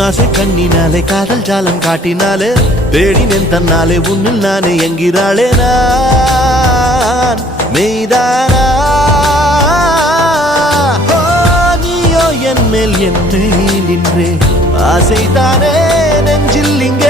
உன்னாசை கண்ணினாலே காதல் ஜாலம் காட்டினாலே தேடினேன் தன்னாலே உன்னில் நானே என்கிறாளே நான் மெய்தானா என் மேல் என்னை நின்றே ஆசைதானே நெஞ்சில் இங்கே